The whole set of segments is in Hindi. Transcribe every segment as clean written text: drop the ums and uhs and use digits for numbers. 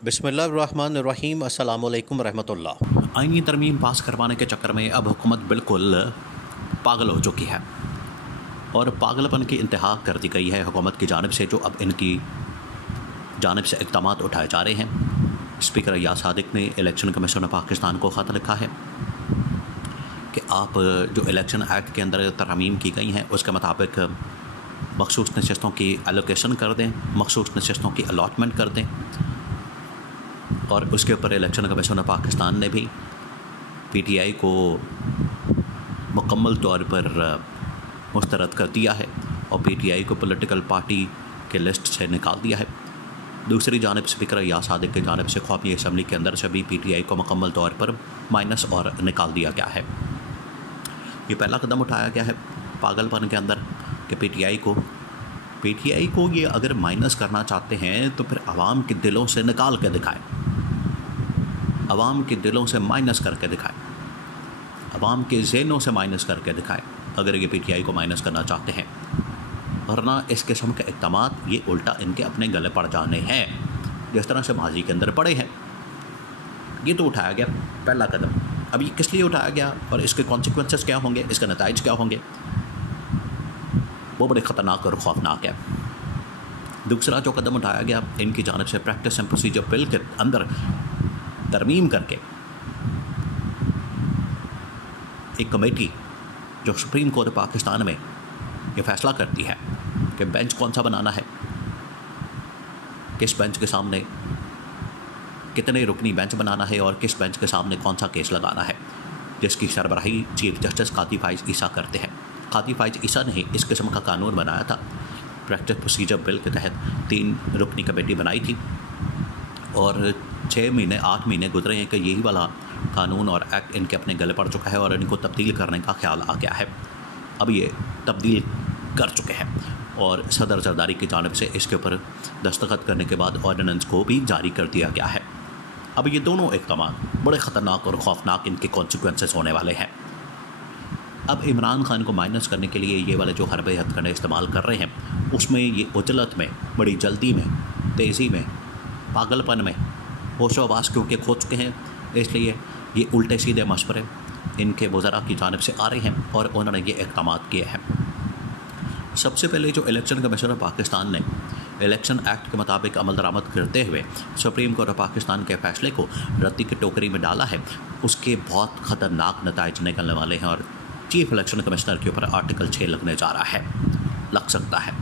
बिस्मिल्लाहिर्रहमानिर्रहीम अस्सलाम वालेकुम रहमतुल्लाह। आईनी तरमीम पास करवाने के चक्कर में अब हुकूमत बिल्कुल पागल हो चुकी है और पागलपन की इंतहा कर दी गई है हुकूमत की जानिब से, जो अब इनकी जानिब से इक़दाम उठाए जा रहे हैं। स्पीकर अय्याज सादिक ने इलेक्शन कमीशन ऑफ पाकिस्तान को ख़त लिखा है कि आप जो इलेक्शन एक्ट के अंदर तरमीम की गई हैं उसके मुताबिक मखसूस नशस्तों की एलोकेशन कर दें, मखसूस नशस्तों की अलॉटमेंट कर दें। और उसके ऊपर इलेक्शन कमीशन ऑफ पाकिस्तान ने भी PTI को मुकम्मल तौर पर मुस्तरद कर दिया है और PTI को पॉलिटिकल पार्टी के लिस्ट से निकाल दिया है। दूसरी जानिब स्पीकर अय्याज सादिक की जानिब से कौमी असम्बली के अंदर से भी PTI को मुकम्मल तौर पर माइनस और निकाल दिया गया है। ये पहला कदम उठाया गया है पागलपन के अंदर कि PTI को ये अगर माइनस करना चाहते हैं तो फिर आवाम के दिलों से निकाल के दिखाएं, आवाम के दिलों से माइनस करके दिखाएं, आवाम के ज़हनों से माइनस करके दिखाएं अगर ये PTI को माइनस करना चाहते हैं। वरना इस किस्म के इक़दामात ये उल्टा इनके अपने गले पड़ जाने हैं, जिस तरह से माजी के अंदर पड़े हैं। ये तो उठाया गया पहला कदम। अब ये किस लिए उठाया गया और इसके कॉन्सिक्वेंसेस क्या होंगे, इसके नताइज क्या होंगे, वो बड़े ख़तरनाक और ख़ौफनाक है। दूसरा जो कदम उठाया गया इनकी जानिब से प्रैक्टिस एंड प्रोसीजर बिल के अंदर तरमीम करके एक कमेटी जो सुप्रीम कोर्ट पाकिस्तान में ये फ़ैसला करती है कि बेंच कौन सा बनाना है, किस बेंच के सामने कितने रुकनी बेंच बनाना है और किस बेंच के सामने कौन सा केस लगाना है, जिसकी सरबराही चीफ जस्टिस कादी फाइज़ ईसा करते हैं। कादी फाइज़ ईसा ने ही इस किस्म का कानून बनाया था। प्रैक्टिस प्रोसीजर बिल के तहत 3 रुकनी कमेटी बनाई थी और 6 महीने 8 महीने गुजरे हैं कि यही वाला कानून और एक्ट इनके अपने गले पड़ चुका है और इनको तब्दील करने का ख्याल आ गया है। अब ये तब्दील कर चुके हैं और सदर जरदारी की जानिब से इसके ऊपर दस्तखत करने के बाद ऑर्डिनेंस को भी जारी कर दिया गया है। अब ये दोनों इक़दाम बड़े ख़तरनाक और ख़ौफनाक इनके कॉन्सिक्वेंसेस होने वाले हैं। अब इमरान खान को माइनस करने के लिए ये वाले जो हरबे हथकंडे इस्तेमाल कर रहे हैं उसमें ये उजलत में, बड़ी जल्दी में, तेज़ी में, पागलपन में होशो हवास क्योंकि खो चुके हैं, इसलिए ये उल्टे सीधे मशवरे इनके वज़रा की जानिब से आ रहे हैं और उन्होंने ये इक़दाम किए हैं। सबसे पहले जो इलेक्शन कमीशन ऑफ पाकिस्तान ने इलेक्शन एक्ट के मुताबिक अमल दरामद करते हुए सुप्रीम कोर्ट ऑफ पाकिस्तान के फ़ैसले को रद्दी की टोकरी में डाला है, उसके बहुत ख़तरनाक नताइज निकलने वाले हैं और चीफ इलेक्शन कमिश्नर के ऊपर आर्टिकल 6 लगने जा रहा है, लग सकता है।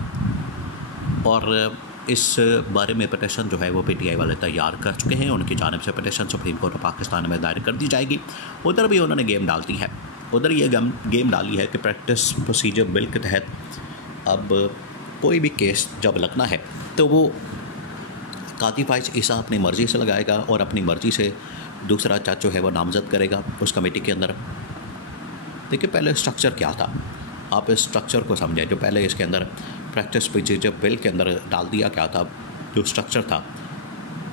और इस बारे में पटिशन जो है वो PTI वाले तैयार कर चुके हैं। उनकी जानिब से petition supreme court of Pakistan में दायर कर दी जाएगी। उधर भी उन्होंने गेम डाल दी है, उधर ये गेम डाली है कि प्रैक्टिस प्रोसीजर बिल के तहत अब कोई भी केस जब लगना है तो वो कादी फाइज़ ईसा अपनी मर्ज़ी से लगाएगा और अपनी मर्ज़ी से दूसरा जज जो है वो नामज़द करेगा उस कमेटी के अंदर। देखिए पहले स्ट्रक्चर क्या था, आप इस स्ट्रक्चर को समझें। जो पहले इसके अंदर प्रैक्टिस प्रोसीजर बिल के अंदर डाल दिया क्या था, जो स्ट्रक्चर था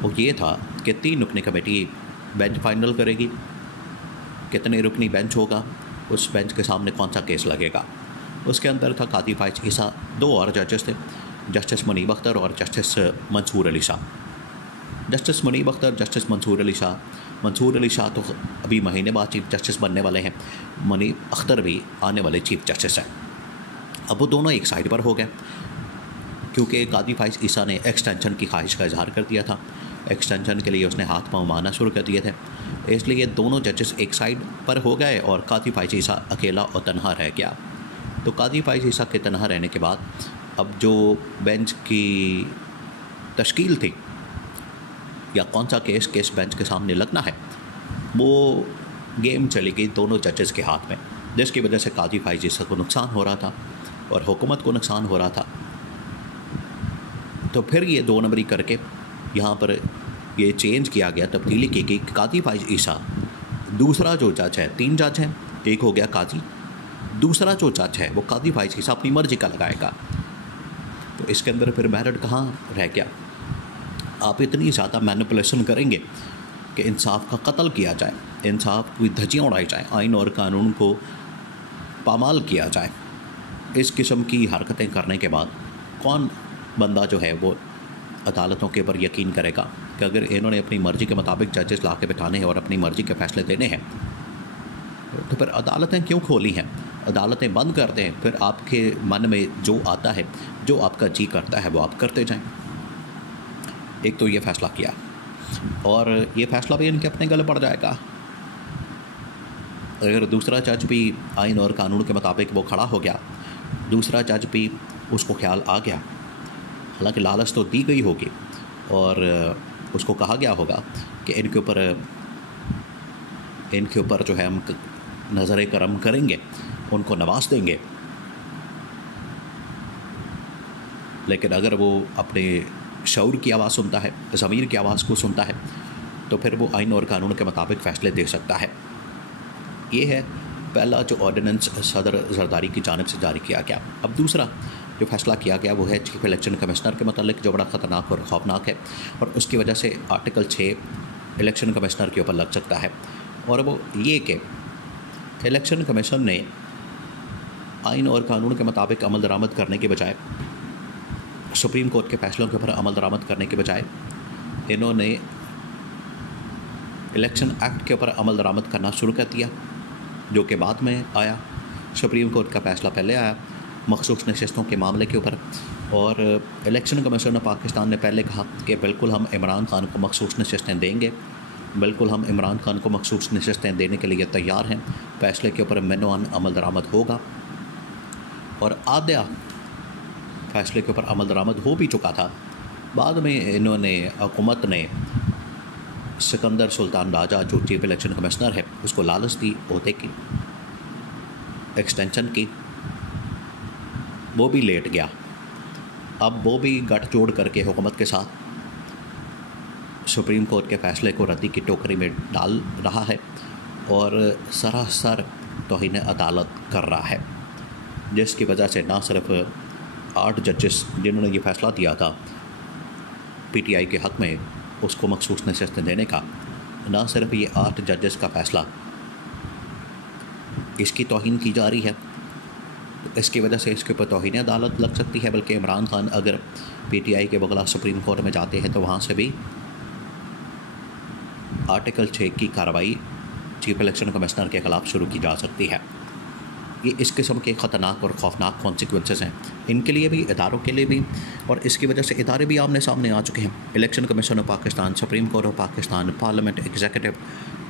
वो ये था कि 3 रुकनी कमेटी बेंच फाइनल करेगी, कितने रुकनी बेंच होगा, उस बेंच के सामने कौन सा केस लगेगा। उसके अंदर था कादी फाइज़ ईसा, 2 और जजेस थे, जस्टिस मुनीब अख्तर और justice Mansoor Ali Shah. Justice Munib Akhtar, justice Mansoor Ali Shah तो अभी महीने बाद चीफ जस्टिस बनने वाले हैं, मुनीब अख्तर भी आने वाले चीफ जस्टिस हैं। अब वो दोनों एक साइड पर हो गए क्योंकि कादी फाइज़ ईसा ने एक्सटेंशन की ख्वाहिश का इजहार कर दिया था। एक्सटेंशन के लिए उसने हाथ पाँव मारना शुरू कर दिए थे, इसलिए दोनों जजेस एक साइड पर हो गए और कादी फाइज़ ईसा अकेला और तनहा रह गया। तो कादी फाइज़ ईसा के तनहा रहने के बाद अब जो बेंच की तश्कील थी या कौन सा केस किस बेंच के सामने लगना है, वो गेम चली गई दोनों जजेस के हाथ में, जिसकी वजह से कादी फाइज़ ईसा को नुकसान हो रहा था और हुकूमत को नुकसान हो रहा था। तो फिर ये 2 नंबरी करके यहाँ पर ये चेंज किया गया, तब्दीली की गई। कादी फाइज़ ईसा दूसरा जो जज है, 3 जज हैं, एक हो गया काजी, दूसरा जो जज है वो कादी फाइज़ ईसा अपनी मर्ज़ी का लगाएगा। तो इसके अंदर फिर मेरिट कहाँ रह गया। आप इतनी ज़्यादा मैनिपुलेशन करेंगे कि इंसाफ का कत्ल किया जाए, इंसाफ की धज्जियाँ उड़ाई जाए, आइन और कानून को पामाल किया जाए। इस किस्म की हरकतें करने के बाद कौन बंदा जो है वो अदालतों के ऊपर यकीन करेगा। कि अगर इन्होंने अपनी मर्ज़ी के मुताबिक जजेस ला के बिठाने हैं और अपनी मर्ज़ी के फ़ैसले देने हैं तो फिर अदालतें क्यों खोली हैं? अदालतें बंद कर दें, फिर आपके मन में जो आता है, जो आपका जी करता है वो आप करते जाएं। एक तो ये फ़ैसला किया और ये फ़ैसला भी इनके अपने गले पड़ जाएगा। अगर दूसरा जज भी आइन और कानून के मुताबिक वो खड़ा हो गया, दूसरा जज भी उसको ख्याल आ गया, हालांकि लालच तो दी गई होगी और उसको कहा गया होगा कि इनके ऊपर जो है हम नज़र करम करेंगे, उनको नवाज देंगे, लेकिन अगर वो अपने शऊर की आवाज़ सुनता है, ज़मीर की आवाज़ को सुनता है, तो फिर वो आइन और कानून के मुताबिक फ़ैसले दे सकता है। ये है पहला जो ऑर्डिनेंस सदर जरदारी की जानिब से जारी किया गया। अब दूसरा जो फ़ैसला किया गया वो है चीफ इलेक्शन कमिश्नर के मतलब, जो बड़ा ख़तरनाक और खौफनाक है और उसकी वजह से आर्टिकल 6 इलेक्शन कमिश्नर के ऊपर लग सकता है। और वो ये कि इलेक्शन कमीशन ने आइन और कानून के मुताबिक अमल दरामद करने के बजाय, सुप्रीम कोर्ट के फ़ैसलों के ऊपर अमल दरामद करने के बजाय, इन्होंने इलेक्शन एक्ट के ऊपर अमल दरामद करना शुरू कर दिया, जो कि बाद में आया। सुप्रीम कोर्ट का फ़ैसला पहले आया मखसूस नशस्तों के मामले के ऊपर, और इलेक्शन कमीशन पाकिस्तान ने पहले कहा कि बिल्कुल हम इमरान खान को मखसूस नशस्तें देंगे, बिल्कुल हम इमरान खान को मखसूस नशस्तें देने के लिए तैयार हैं, फ़ैसले के ऊपर मेनून अमल दरामद होगा। और आधा फ़ैसले के ऊपर अमल दरामद हो भी चुका था। बाद में इन्होंने, हुकूमत ने सिकंदर सुल्तान राजा जो चीफ इलेक्शन कमिश्नर है उसको लालच दी ओहदे की एक्सटेंशन की, वो भी लेट गया। अब वो भी गठजोड़ करके हुकूमत के साथ सुप्रीम कोर्ट के फ़ैसले को रद्दी की टोकरी में डाल रहा है और सरासर तौहीन अदालत कर रहा है, जिसकी वजह से ना सिर्फ 8 जजेस जिन्होंने ये फ़ैसला दिया था पीटीआई के हक़ में उसको मखसूस नशस्तें देने का, ना सिर्फ ये 8 जजेस का फ़ैसला इसकी तौहीन की जा रही है, तो इसकी वजह से इसके ऊपर तौहीन अदालत लग सकती है। बल्कि इमरान खान अगर पीटीआई के बगला सुप्रीम कोर्ट में जाते हैं तो वहाँ से भी आर्टिकल 6 की कार्रवाई चीफ इलेक्शन कमिश्नर के ख़िलाफ़ शुरू की जा सकती है। ये इस किस्म के ख़तरनाक और खौफनाक कॉन्सिक्वेंसेस हैं, इनके लिए भी, इदारों के लिए भी, और इसकी वजह से इदारे भी आमने सामने आ चुके हैं। Election commission of Pakistan, supreme court of Pakistan, parliament, executive,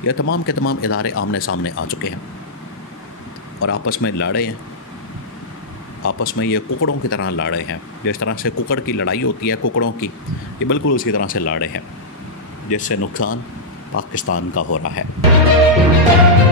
ये तमाम के तमाम इदारे आमने सामने आ चुके हैं और आपस में लड़े हैं। आपस में ये कुकड़ों की तरह लड़े हैं। जिस तरह से कुकड़ की लड़ाई होती है कुकड़ों की, ये बिल्कुल उसी तरह से लड़े हैं, जिससे नुकसान पाकिस्तान का हो रहा है।